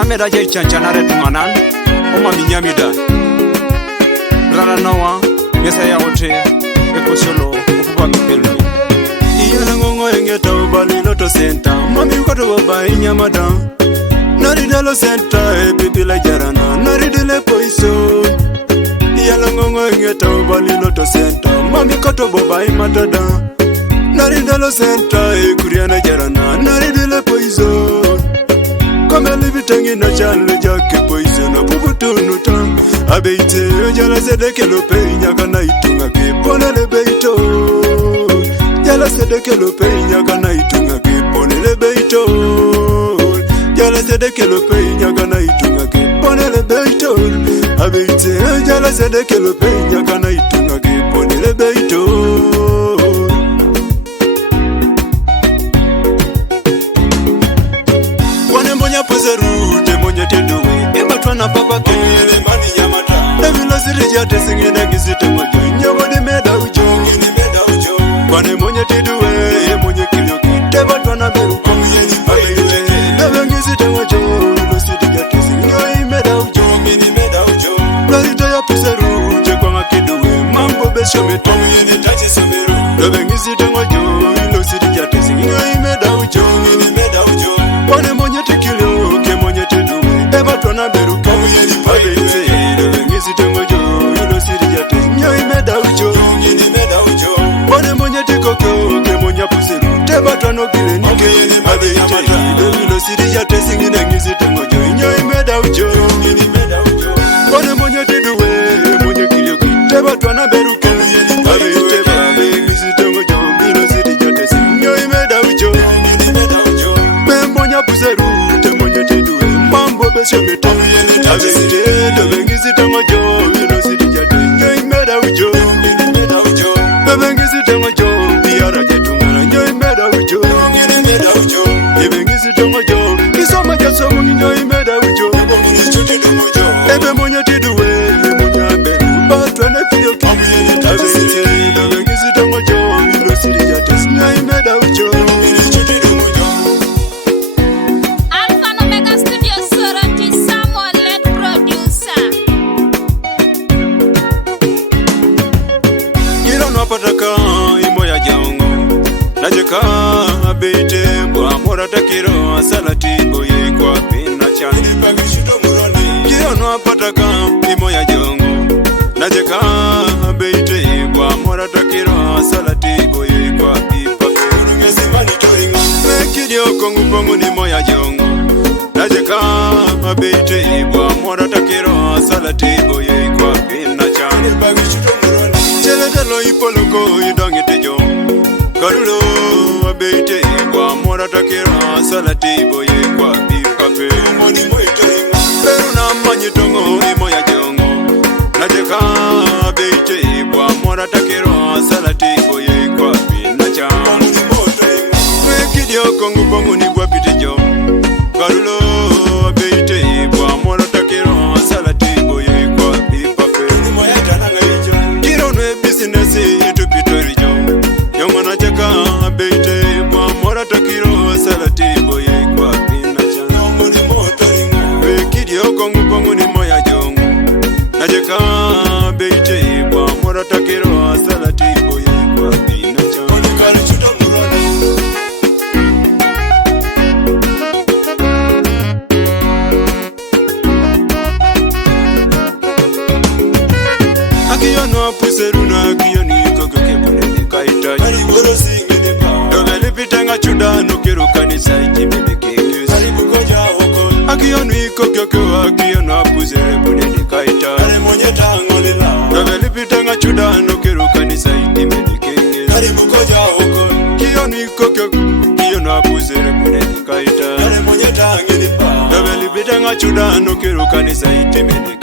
Rana meda jay chanchanare tumanan Oma minyamida Rana noa Yesa ya ote Eko solo Okuba kipelu Aiyalongongo Etau Baliloto Center Mami ukato baba inyamada Naridalo Center Bibi la jarana Naridile poiso Aiyalongongo Etau Baliloto Center Mami ukato baba imatada Naridalo Center Kuriana jarana Naridile poiso Kome libitangi na chanle jake poiso na bubutunu tam Abeite jala sedeke lope nyaka na itunga kipone lebeito Jala sedeke lope nyaka na itunga kipone lebeito Jala sedeke lope nyaka na itunga kipone lebeito Abeite jala sedeke lope nyaka na itunga kipone lebeito Kwane monya puzeru te monya teduwe Ebatwana papa kele mani yamata Evila sirija te singine kisite mojo Nyogo ni meda ujo Kwane monya teduwe monya kilioki Tebatwana beru Abeite Nebe ngisite mojo Ilo sirija te singine meda ujo Narita ya puzeru te kwa makiduwe Mambo besho meto Nebe ngisite mojo Ilo sirija te singine meda ujo Kwane monya tekilio ke monya teduwe Ebatwana beru Abeite Nebe ngisite mojo Ilo sirija te singine meda ujo Kwane monya tekokyo ke monya puzeru Tebatwana gile nike Abeite Ilo sirija te singine ngisite mojo meda ujo Kwane monya teduwe monya kilio Tebatwana beru Abeite babe ngisite mojo Ilo sirija te singine meda ujo Monya puzeru te monya teduwe Mambo besho meto Abeite Nebe ngisite mojo Ilo sirija te singine meda ujo Nebe ngisite mojo Biara jetungana nyoy meda ujo Nebe ngisite mojo Kisoma jasomu nyoy meda ujo Ebe monya teduwe monya beru Batwana kiyoki Abeite Nebe ngisite mojo Ilo sirija te singine meda ujo Pataka imo ya jaongo Najeka abite Mbwa mora takiro Asalati boye kwa pina chani Kiono pataka imo ya jaongo Najeka abite Mbwa mora takiro Asalati boye kwa pipa Mekidio kongu kongu ni moya jaongo Najeka abite Mbwa mora takiro Asalati boye kwa pina chani Cheletelo ipoloko idongi tejo Karulo abeite Kwa mora takira salati boye kwa bikape Peru na manyitongo imo ya jongo Najeka abeite Kwa mora takira salati boye kwa binacha Mekidio kongu kongu ni kwa pitejo Karulo abeite Kwa mora takira salati boye kwa bikape Sinesi itu pitorijo Yongo na chaka abeite Kwa mora takiro salati boye kwa pinacha Wekidio kongu kongu ni moya jongo Na chaka abeite Kwa mora takiro salati boye kwa pinacha Akiyono puzeru na kiyoni kogoke punene kaita Doveli pitanga chuda nukiru kanisa ikimene kengesi Akiyono ikogoke akiyono puzeru punene kaita Doveli pitanga chuda nukiru kanisa ikimene kengesi Kiyono ikogoke kiyono puzeru punene kaita Doveli pitanga chuda nukiru kanisa ikimene